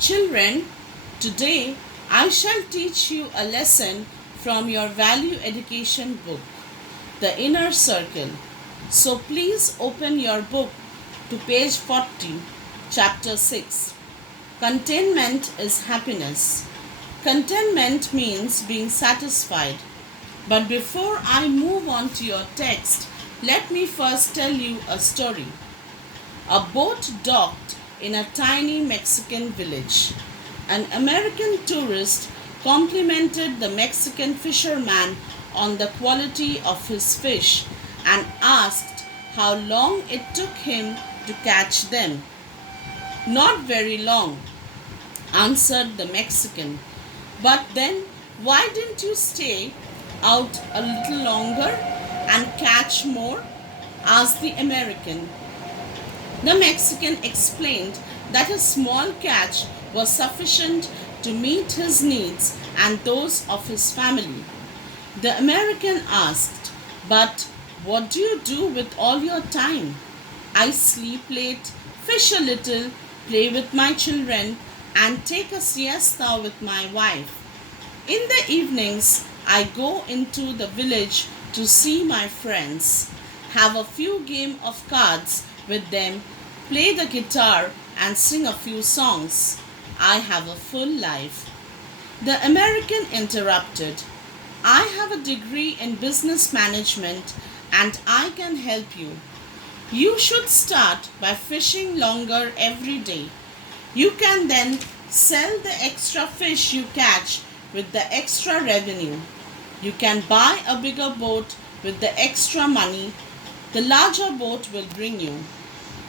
Children, today I shall teach you a lesson from your value education book, The Inner Circle. So please open your book to page 40, chapter 6. Contentment is happiness. Contentment means being satisfied. But before I move on to your text, let me first tell you a story. A boat docked in a tiny Mexican village. An American tourist complimented the Mexican fisherman on the quality of his fish and asked how long it took him to catch them. "Not very long," answered the Mexican. "But then why didn't you stay out a little longer and catch more?" asked the American. The Mexican explained that a small catch was sufficient to meet his needs and those of his family. The American asked, "But what do you do with all your time?" "I sleep late, fish a little, play with my children, and take a siesta with my wife. In the evenings, I go into the village to see my friends, have a few games of cards with them, play the guitar, and sing a few songs. I have a full life." The American interrupted, "I have a degree in business management and I can help you. You should start by fishing longer every day. You can then sell the extra fish you catch with the extra revenue. You can buy a bigger boat with the extra money the larger boat will bring you.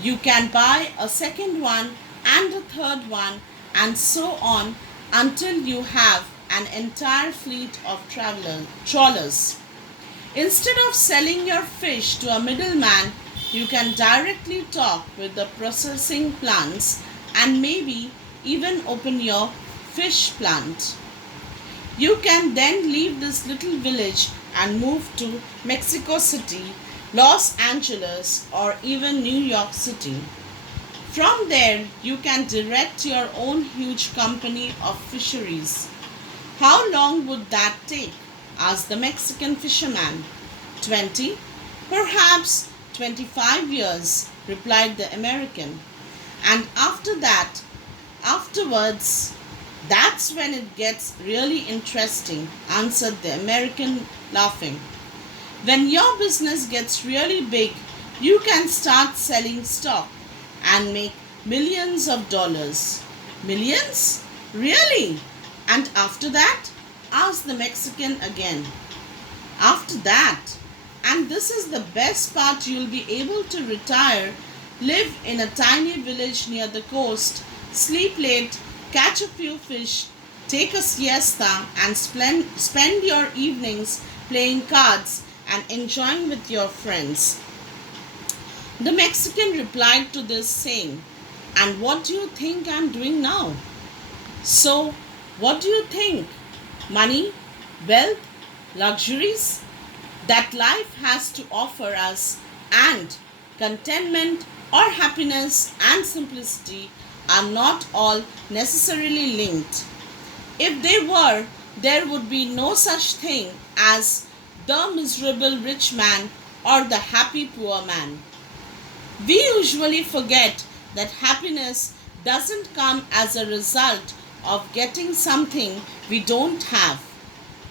You can buy a second one and a third one, and so on until you have an entire fleet of trawlers. Instead of selling your fish to a middleman, you can directly talk with the processing plants and maybe even open your fish plant. You can then leave this little village and move to Mexico City, Los Angeles, or even New York City. From there, you can direct your own huge company of fisheries." "How long would that take?" asked the Mexican fisherman. 20, perhaps 25 years, replied the American. "And afterwards, that's when it gets really interesting," answered the American, laughing. "When your business gets really big, you can start selling stock and make millions of dollars." "Millions? Really? And after that?" asked the Mexican again. "After that, and this is the best part, you'll be able to retire, live in a tiny village near the coast, sleep late, catch a few fish, take a siesta, and spend your evenings playing cards and enjoying with your friends." The Mexican replied to this, saying, "And what do you think I'm doing now?" "So, what do you think? Money, wealth, luxuries that life has to offer us, and contentment or happiness and simplicity are not all necessarily linked. If they were, there would be no such thing as the miserable rich man or the happy poor man. We usually forget that happiness doesn't come as a result of getting something we don't have,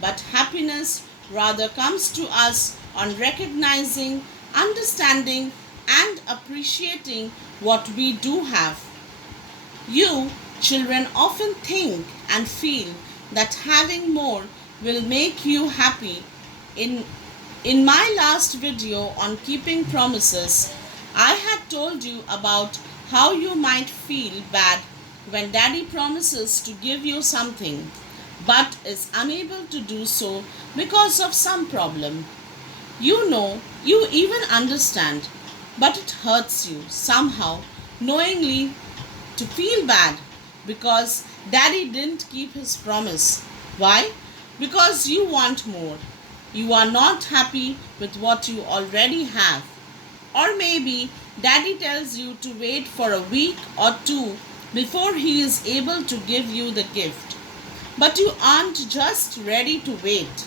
but happiness rather comes to us on recognizing, understanding, and appreciating what we do have. You, children, often think and feel that having more will make you happy. In my last video on keeping promises, I had told you about how you might feel bad when daddy promises to give you something but is unable to do so because of some problem. You know, you even understand, but it hurts you somehow knowingly to feel bad because daddy didn't keep his promise. Why? Because you want more. You are not happy with what you already have. Or maybe daddy tells you to wait for a week or two before he is able to give you the gift. But you aren't just ready to wait.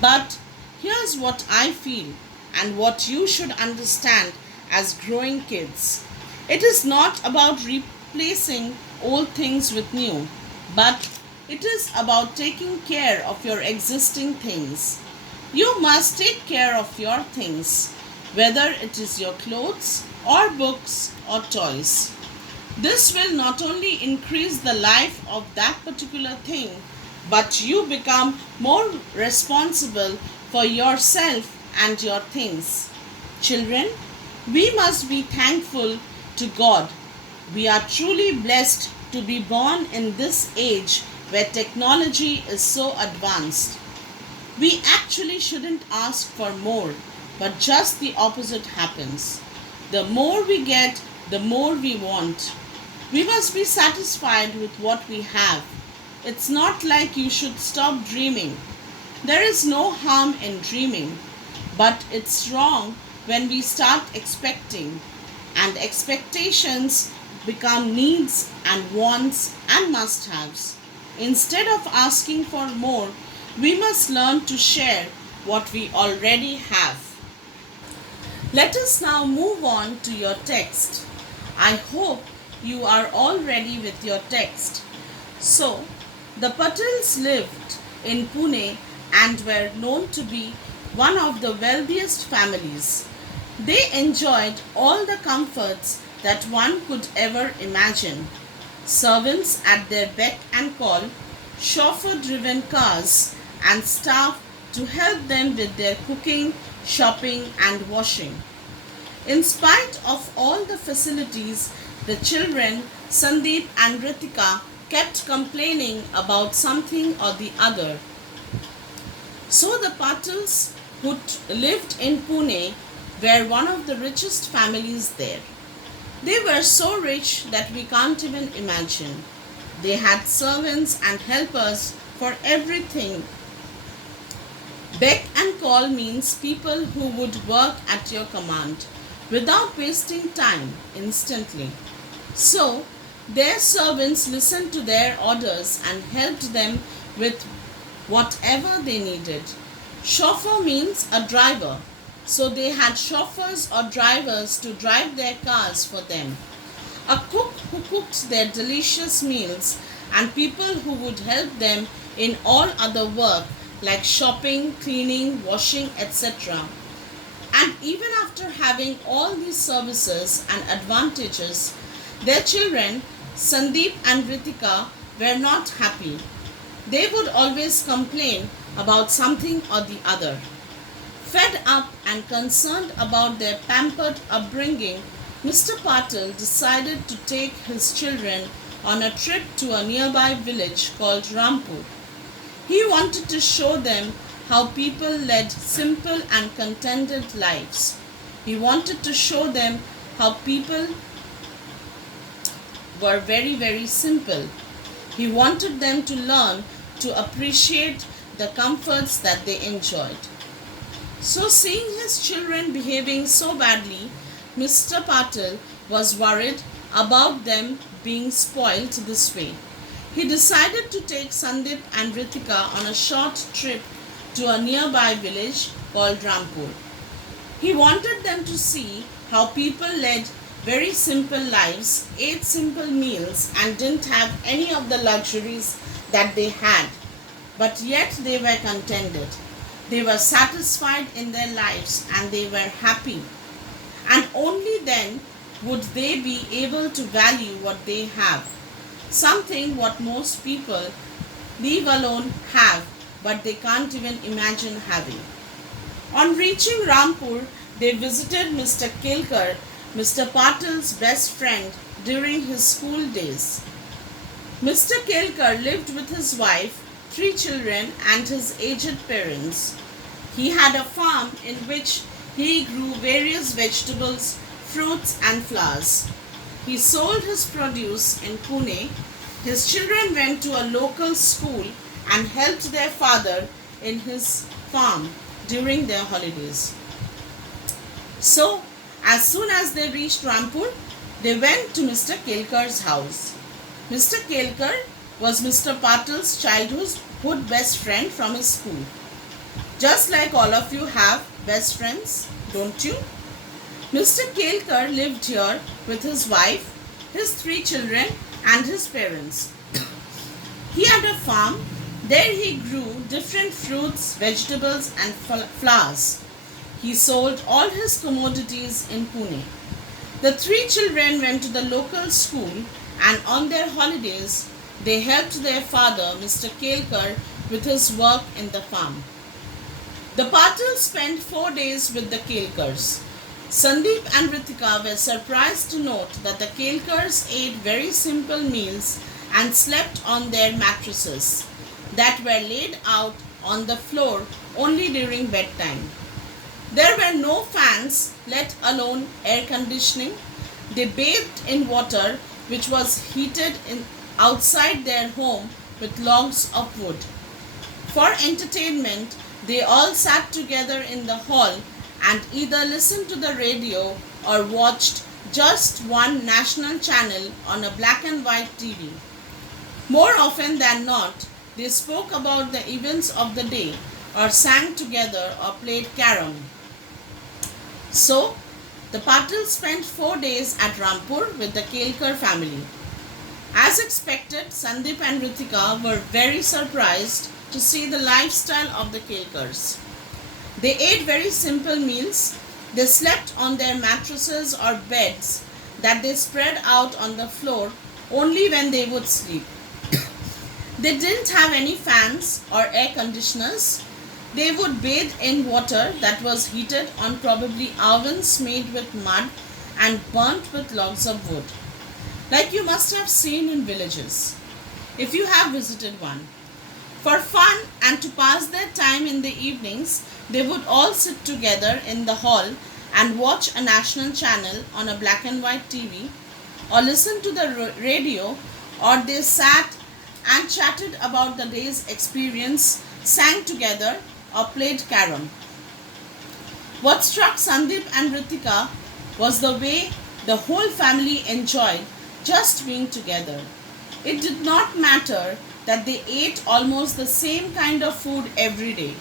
But here's what I feel and what you should understand as growing kids. It is not about replacing old things with new, but it is about taking care of your existing things. You must take care of your things, whether it is your clothes or books or toys. This will not only increase the life of that particular thing, but you become more responsible for yourself and your things. Children, we must be thankful to God. We are truly blessed to be born in this age where technology is so advanced. We actually shouldn't ask for more, but just the opposite happens. The more we get, the more we want. We must be satisfied with what we have. It's not like you should stop dreaming. There is no harm in dreaming, but it's wrong when we start expecting, and expectations become needs and wants and must haves. Instead of asking for more, we must learn to share what we already have. Let us now move on to your text. I hope you are all ready with your text. So, the Patels lived in Pune and were known to be one of the wealthiest families. They enjoyed all the comforts that one could ever imagine. Servants at their beck and call, chauffeur driven cars, and staff to help them with their cooking, shopping, and washing. In spite of all the facilities, the children, Sandeep and Ritika, kept complaining about something or the other. So the Patels, who lived in Pune, were one of the richest families there. They were so rich that we can't even imagine. They had servants and helpers for everything. Beck and call means people who would work at your command without wasting time instantly. So, their servants listened to their orders and helped them with whatever they needed. Chauffeur means a driver. So they had chauffeurs or drivers to drive their cars for them. A cook who cooked their delicious meals, and people who would help them in all other work like shopping, cleaning, washing, etc. And even after having all these services and advantages, their children, Sandeep and Ritika, were not happy. They would always complain about something or the other. Fed up and concerned about their pampered upbringing, Mr. Patel decided to take his children on a trip to a nearby village called Rampur. He wanted to show them how people led simple and contented lives. He wanted to show them how people were very simple. He wanted them to learn to appreciate the comforts that they enjoyed. So, seeing his children behaving so badly, Mr. Patel was worried about them being spoiled this way. He decided to take Sandeep and Rithika on a short trip to a nearby village called Rampur. He wanted them to see how people led very simple lives, ate simple meals, and didn't have any of the luxuries that they had, but yet they were contented. They were satisfied in their lives and they were happy. And only then would they be able to value what they have. Something what most people, leave alone, have, but they can't even imagine having. On reaching Rampur, they visited Mr. Kilkers, Mr. Patel's best friend during his school days. Mr. Kilkers lived with his wife, 3 children, and his aged parents. He had a farm in which he grew various vegetables, fruits, and flowers. He sold his produce in Pune. His children went to a local school and helped their father in his farm during their holidays. So, as soon as they reached Rampur, they went to Mr. Kilkers' house. Mr. Kilker was Mr. Patil's childhood best friend from his school. Just like all of you have best friends, don't you? Mr. Kilker lived here with his wife, his 3 children, and his parents. He had a farm. There he grew different fruits, vegetables, and flowers. He sold all his commodities in Pune. The 3 children went to the local school, and on their holidays, they helped their father, Mr. Kilker, with his work in the farm. The Patils spent 4 days with the Kilkers. Sandeep and Rithika were surprised to note that the Kilkers ate very simple meals and slept on their mattresses that were laid out on the floor only during bedtime. There were no fans, let alone air conditioning. They bathed in water which was heated outside their home with logs of wood. For entertainment, they all sat together in the hall and either listened to the radio or watched just one national channel on a black and white TV. More often than not, they spoke about the events of the day or sang together or played carom. So, the Patils spent 4 days at Rampur with the Kilker family. As expected, Sandeep and Rithika were very surprised to see the lifestyle of the Kilkers. They ate very simple meals. They slept on their mattresses or beds that they spread out on the floor only when they would sleep. They didn't have any fans or air conditioners. They would bathe in water that was heated on probably ovens made with mud and burnt with logs of wood, like you must have seen in villages, if you have visited one. For fun and to pass their time in the evenings, they would all sit together in the hall and watch a national channel on a black and white TV, or listen to the radio, or they sat and chatted about the day's experience, sang together, or played carom. What struck Sandeep and Ritika was the way the whole family enjoyed just being together. It did not matter that they ate almost the same kind of food every day.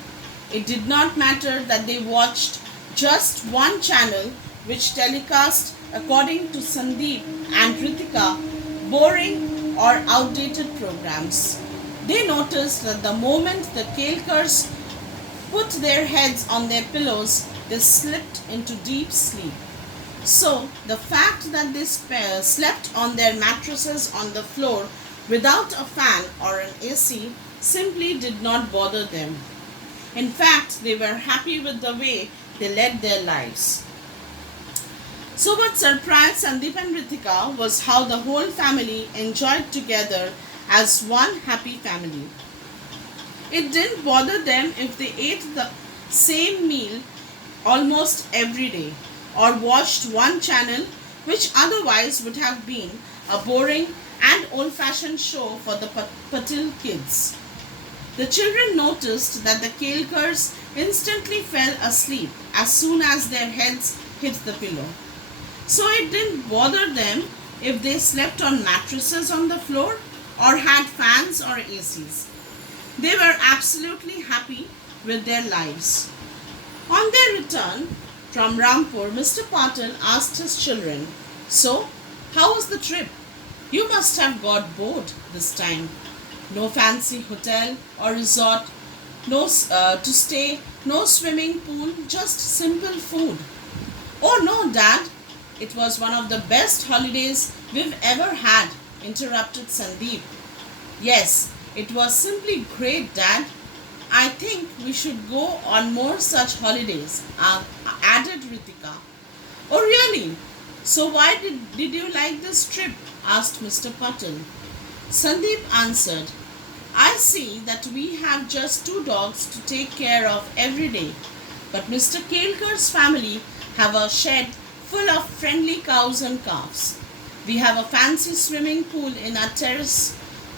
It did not matter that they watched just one channel which telecast, according to Sandeep and Ritika, boring or outdated programs. They noticed that the moment the Kilkers put their heads on their pillows, they slipped into deep sleep. So, the fact that they slept on their mattresses on the floor without a fan or an AC simply did not bother them. In fact, they were happy with the way they led their lives. So what surprised Sandeep and Rithika was how the whole family enjoyed together as one happy family. It didn't bother them if they ate the same meal almost every day or watched one channel which otherwise would have been a boring and old-fashioned show for the Patil kids. The children noticed that the Kilkers instantly fell asleep as soon as their heads hit the pillow. So it didn't bother them if they slept on mattresses on the floor or had fans or ACs. They were absolutely happy with their lives. On their return from Rampur, Mr. Patil asked his children, "So, how was the trip? You must have got bored this time. No fancy hotel or resort, no to stay, no swimming pool, just simple food." "Oh no, Dad, it was one of the best holidays we've ever had," interrupted Sandeep. "Yes, it was simply great, Dad. I think we should go on more such holidays," added Ritika. "Oh really? So why did you like this trip?" asked Mr. Patil. Sandeep answered, "I see that we have just 2 dogs to take care of every day, but Mr. Kilker's family have a shed full of friendly cows and calves. We have a fancy swimming pool in our terrace,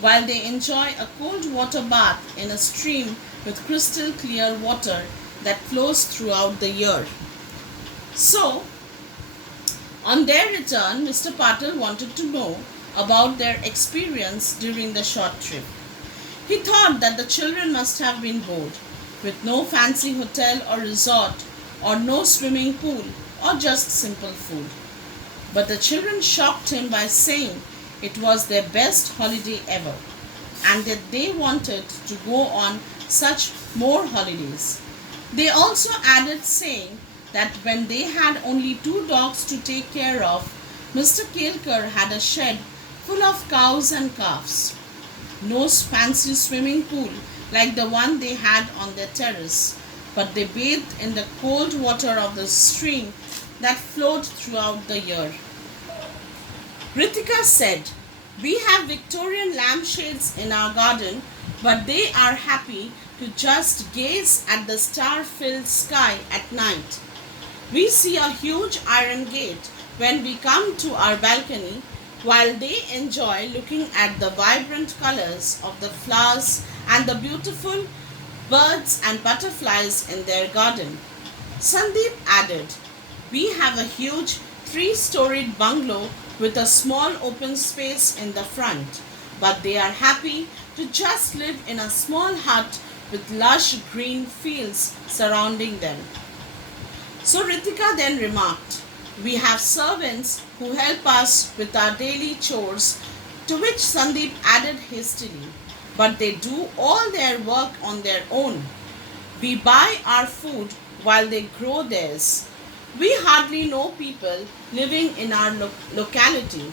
while they enjoy a cold water bath in a stream with crystal clear water that flows throughout the year." So, on their return, Mr. Patil wanted to know about their experience during the short trip. He thought that the children must have been bored, with no fancy hotel or resort, or no swimming pool, or just simple food. But the children shocked him by saying it was their best holiday ever, and that they wanted to go on such more holidays. They also added saying that when they had only two dogs to take care of, Mr. Kilker had a shed full of cows and calves. No fancy swimming pool like the one they had on their terrace, but they bathed in the cold water of the stream that flowed throughout the year. Rithika said, "We have Victorian lampshades in our garden, but they are happy to just gaze at the star-filled sky at night. We see a huge iron gate when we come to our balcony, while they enjoy looking at the vibrant colors of the flowers and the beautiful birds and butterflies in their garden." Sandeep added, "We have a huge three-storied bungalow with a small open space in the front, but they are happy to just live in a small hut with lush green fields surrounding them." So Ritika then remarked, "We have servants who help us with our daily chores," to which Sandeep added hastily, "But they do all their work on their own. We buy our food while they grow theirs. We hardly know people living in our locality,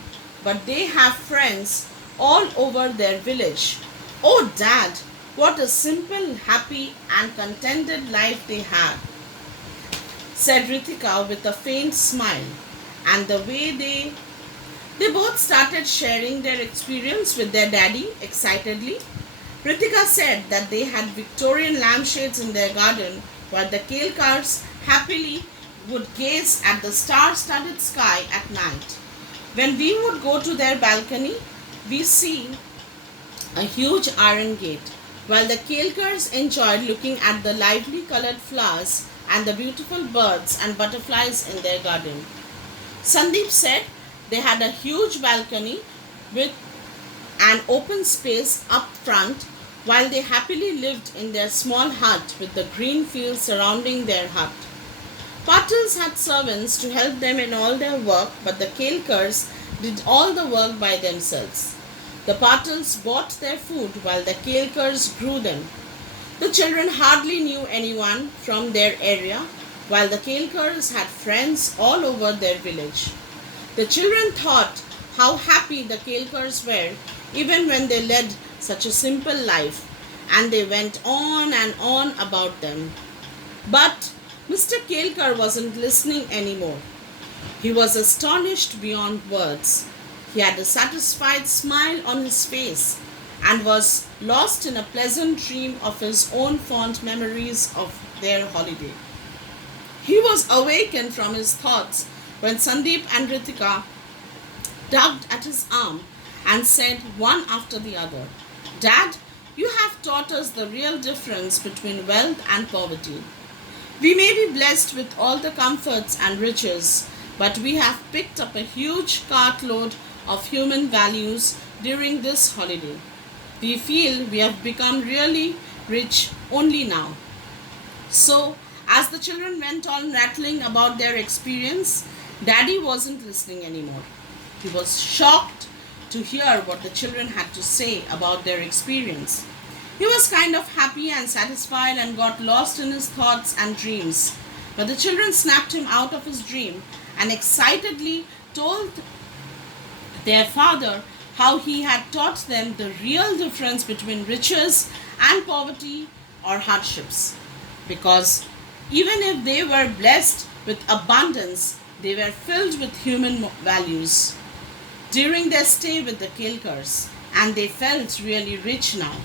but they have friends all over their village. Oh, Dad, what a simple, happy, and contented life they have," said Rithika with a faint smile. And the way they both started sharing their experience with their daddy excitedly. Rithika said that they had Victorian lampshades in their garden, while the Kilkers happily would gaze at the star-studded sky at night. When we would go to their balcony, we see a huge iron gate, while the Kilkers enjoyed looking at the lively colored flowers and the beautiful birds and butterflies in their garden. Sandeep said they had a huge balcony with an open space up front, while they happily lived in their small hut with the green fields surrounding their hut. Partles had servants to help them in all their work, but the Kilkers did all the work by themselves. The Partles bought their food while the Kilkers grew them. The children hardly knew anyone from their area, while the Kilkers had friends all over their village. The children thought how happy the Kilkers were even when they led such a simple life, and they went on and on about them. But Mr. Kilker wasn't listening anymore. He was astonished beyond words. He had a satisfied smile on his face and was lost in a pleasant dream of his own fond memories of their holiday. He was awakened from his thoughts when Sandeep and Rithika tugged at his arm and said one after the other, "Dad, you have taught us the real difference between wealth and poverty. We may be blessed with all the comforts and riches, but we have picked up a huge cartload of human values during this holiday. We feel we have become really rich only now." So, as the children went on rattling about their experience, Daddy wasn't listening anymore. He was shocked to hear what the children had to say about their experience. He was kind of happy and satisfied and got lost in his thoughts and dreams. But the children snapped him out of his dream and excitedly told their father how he had taught them the real difference between riches and poverty or hardships. Because even if they were blessed with abundance, they were filled with human values during their stay with the Kilkers, and they felt really rich now.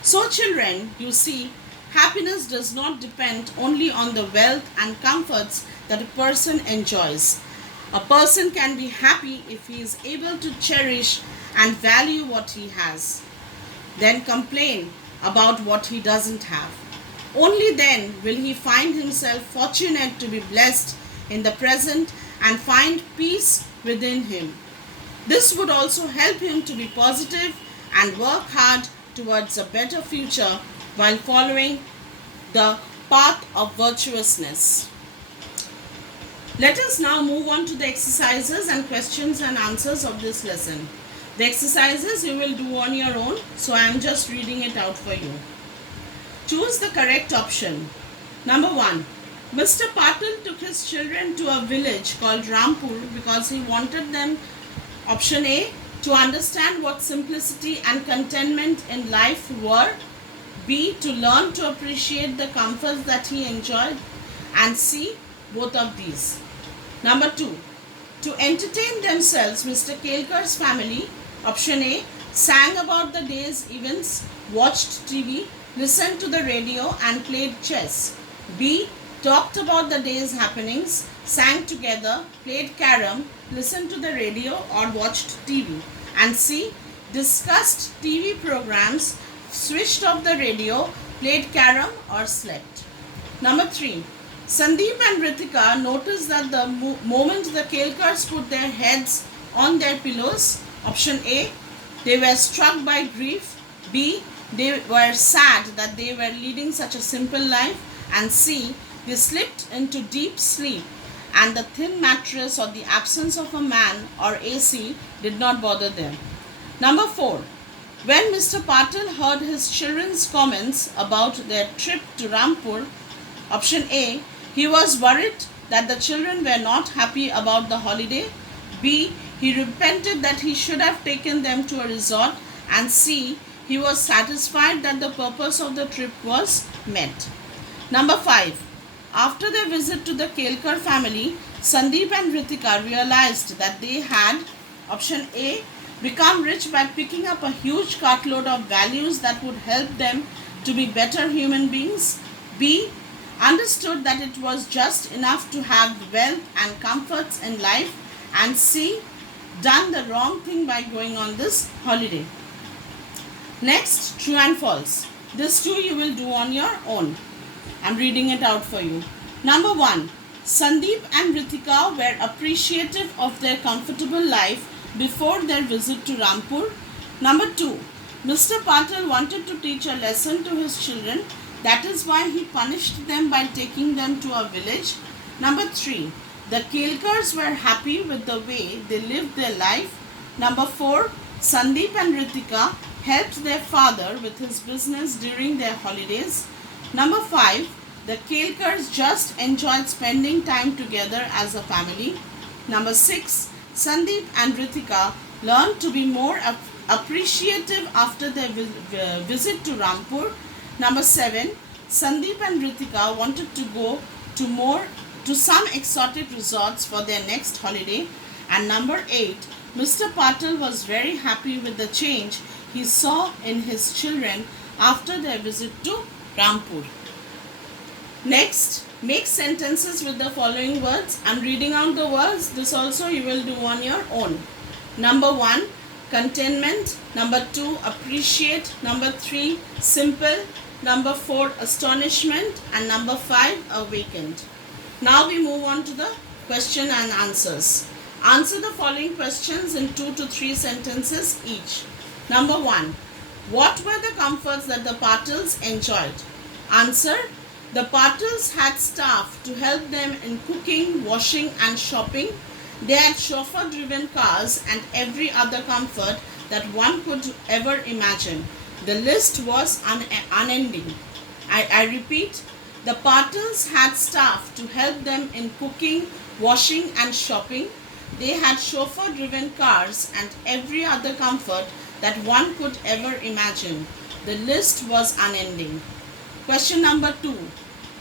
So, children, you see, happiness does not depend only on the wealth and comforts that a person enjoys. A person can be happy if he is able to cherish and value what he has, then complain about what he doesn't have. Only then will he find himself fortunate to be blessed in the present and find peace within him. This would also help him to be positive and work hard towards a better future while following the path of virtuousness. Let us now move on to the exercises and questions and answers of this lesson. The exercises you will do on your own, so I am just reading it out for you. Choose the correct option. Number 1. Mr. Patil took his children to a village called Rampur because he wanted them, option A, to understand what simplicity and contentment in life were, B, to learn to appreciate the comforts that he enjoyed, and C, both of these. Number 2. To entertain themselves, Mr. Kilkers' family, option A, sang about the day's events, watched TV, listened to the radio and played chess. B, talked about the day's happenings, sang together, played carom, listened to the radio or watched TV. And C, discussed TV programs, switched off the radio, played carom or slept. Number 3. Sandeep and Rithika noticed that the moment the Kilkers put their heads on their pillows, option A, they were struck by grief, B, they were sad that they were leading such a simple life, and C, they slipped into deep sleep and the thin mattress or the absence of a man or AC did not bother them. Number 4. When Mr. Patil heard his children's comments about their trip to Rampur, option A, he was worried that the children were not happy about the holiday, B, he repented that he should have taken them to a resort, and C, he was satisfied that the purpose of the trip was met. Number 5. After their visit to the Kilker family, Sandeep and Rithika realized that they had, option A, become rich by picking up a huge cartload of values that would help them to be better human beings, B, understood that it was just enough to have wealth and comforts in life, and C, done the wrong thing by going on this holiday. Next, true and false. This too you will do on your own. I'm reading it out for you. Number 1. Sandeep and Rithika were appreciative of their comfortable life before their visit to Rampur. Number 2. Mr. Patil wanted to teach a lesson to his children. That is why he punished them by taking them to a village. Number 3. The Kilkers were happy with the way they lived their life. Number 4. Sandeep and Rithika helped their father with his business during their holidays. Number 5. The Kilkers just enjoyed spending time together as a family. Number 6. Sandeep and Ritika learned to be more appreciative after their visit to Rampur. Number 7. Sandeep and Ritika wanted to go to some exotic resorts for their next holiday. And number 8. Mr. Patil was very happy with the change he saw in his children after their visit to Rampur. Next, make sentences with the following words. I'm reading out the words. This also you will do on your own. Number 1, contentment. Number 2, appreciate. Number 3, simple. Number 4, astonishment. And number 5, awakened. Now we move on to the question and answers. Answer the following questions in 2 to 3 sentences each. Number 1, what were the comforts that the Patils enjoyed? Answer. The Patils had staff to help them in cooking, washing and shopping. They had chauffeur-driven cars and every other comfort that one could ever imagine. The list was unending. I repeat, the Patils had staff to help them in cooking, washing and shopping. They had chauffeur-driven cars and every other comfort that one could ever imagine. The list was unending. Question number 2.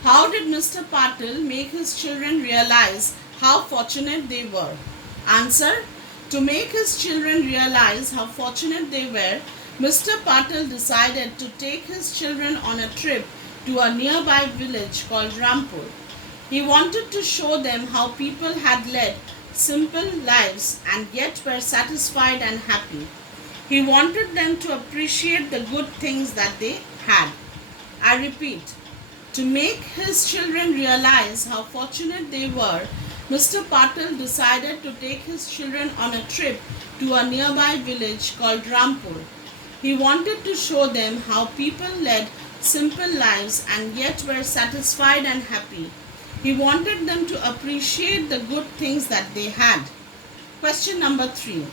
How did Mr. Patil make his children realize how fortunate they were? Answer. To make his children realize how fortunate they were, Mr. Patil decided to take his children on a trip to a nearby village called Rampur. He wanted to show them how people had led simple lives and yet were satisfied and happy. He wanted them to appreciate the good things that they had. I repeat, to make his children realize how fortunate they were, Mr. Patil decided to take his children on a trip to a nearby village called Rampur. He wanted to show them how people led simple lives and yet were satisfied and happy. He wanted them to appreciate the good things that they had. Question number 3.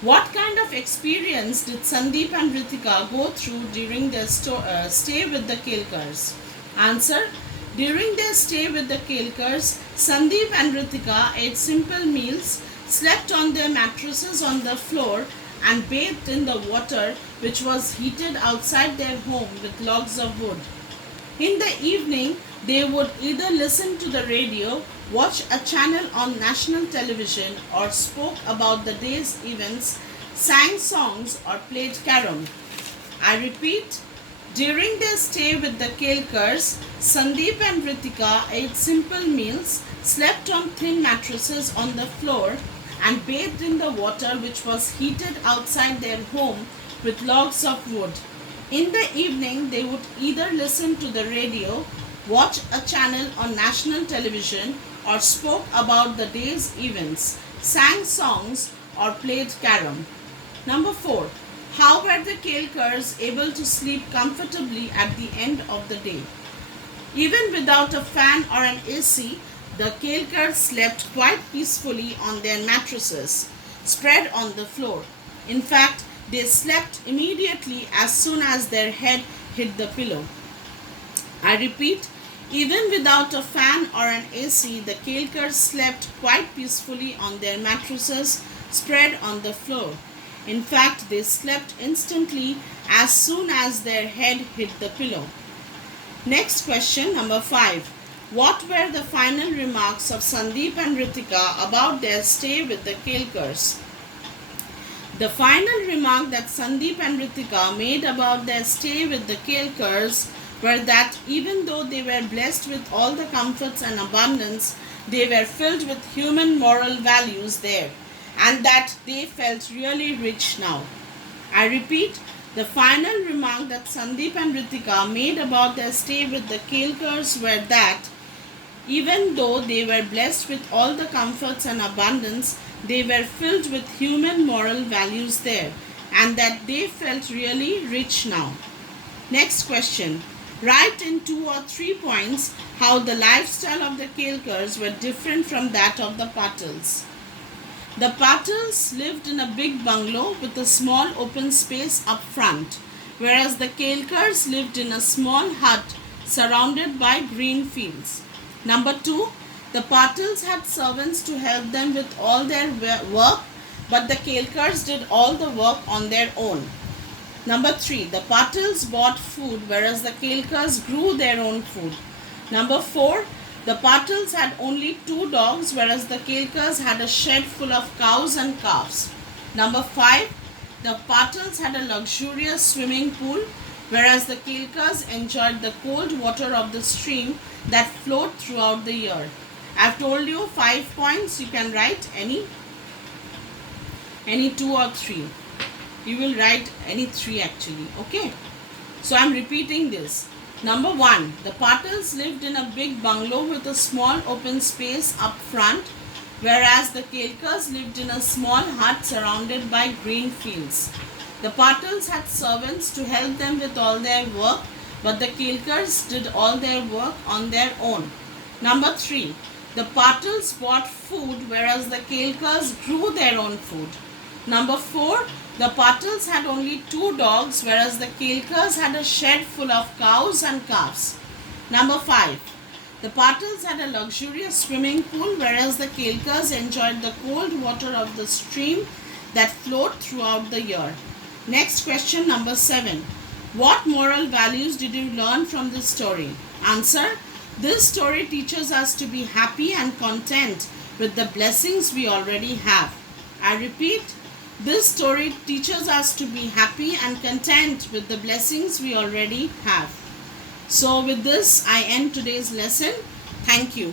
What kind of experience did Sandeep and Rithika go through during their stay with the Kilkers? Answer. During their stay with the Kilkers, Sandeep and Rithika ate simple meals, slept on their mattresses on the floor, and bathed in the water which was heated outside their home with logs of wood. In the evening, they would either listen to the radio, watch a channel on national television, or spoke about the day's events, sang songs, or played carom. I repeat, during their stay with the Kilkers, Sandeep and Ritika ate simple meals, slept on thin mattresses on the floor, and bathed in the water which was heated outside their home with logs of wood. In the evening, they would either listen to the radio, watch a channel on national television, or spoke about the day's events, sang songs, or played carom. Number 4. How were the Kilkers able to sleep comfortably at the end of the day? Even without a fan or an AC, the Kilkers slept quite peacefully on their mattresses, spread on the floor. In fact, they slept immediately as soon as their head hit the pillow. I repeat, even without a fan or an AC, the Kilkers slept quite peacefully on their mattresses, spread on the floor. In fact, they slept instantly as soon as their head hit the pillow. Next question, number 5. What were the final remarks of Sandeep and Ritika about their stay with the Kilkers? The final remark that Sandeep and Ritika made about their stay with the Kilkers were that even though they were blessed with all the comforts and abundance, they were filled with human moral values there, and that they felt really rich now. I repeat, the final remark that Sandeep and Ritika made about their stay with the Kilkers were that even though they were blessed with all the comforts and abundance, they were filled with human moral values there, and that they felt really rich now. Next question. Write in 2 or 3 points how the lifestyle of the Kilkers were different from that of the Patils. The Patils lived in a big bungalow with a small open space up front, whereas the Kilkers lived in a small hut surrounded by green fields. Number 2, the Patils had servants to help them with all their work, but the Kilkers did all the work on their own. Number 3, the Patils bought food, whereas the Kilkers grew their own food. Number 4, the Patils had only 2 dogs, whereas the Kilkers had a shed full of cows and calves. Number 5, the Patils had a luxurious swimming pool, whereas the Kilkers enjoyed the cold water of the stream that flowed throughout the year. I've told you 5 points. You can write any 2 or 3. You will write any 3 actually. Okay. So I'm repeating this. Number 1. The Patils lived in a big bungalow with a small open space up front, whereas the Kilkers lived in a small hut surrounded by green fields. The Patils had servants to help them with all their work, but the Kilkers did all their work on their own. Number 3. The Patils bought food, whereas the Kilkers grew their own food. Number 4. The Patils had only 2 dogs, whereas the Kilkers had a shed full of cows and calves. Number 5. The Patils had a luxurious swimming pool, whereas the Kilkers enjoyed the cold water of the stream that flowed throughout the year. Next question, number 7. What moral values did you learn from this story? Answer. This story teaches us to be happy and content with the blessings we already have. I repeat, this story teaches us to be happy and content with the blessings we already have. So with this, I end today's lesson. Thank you.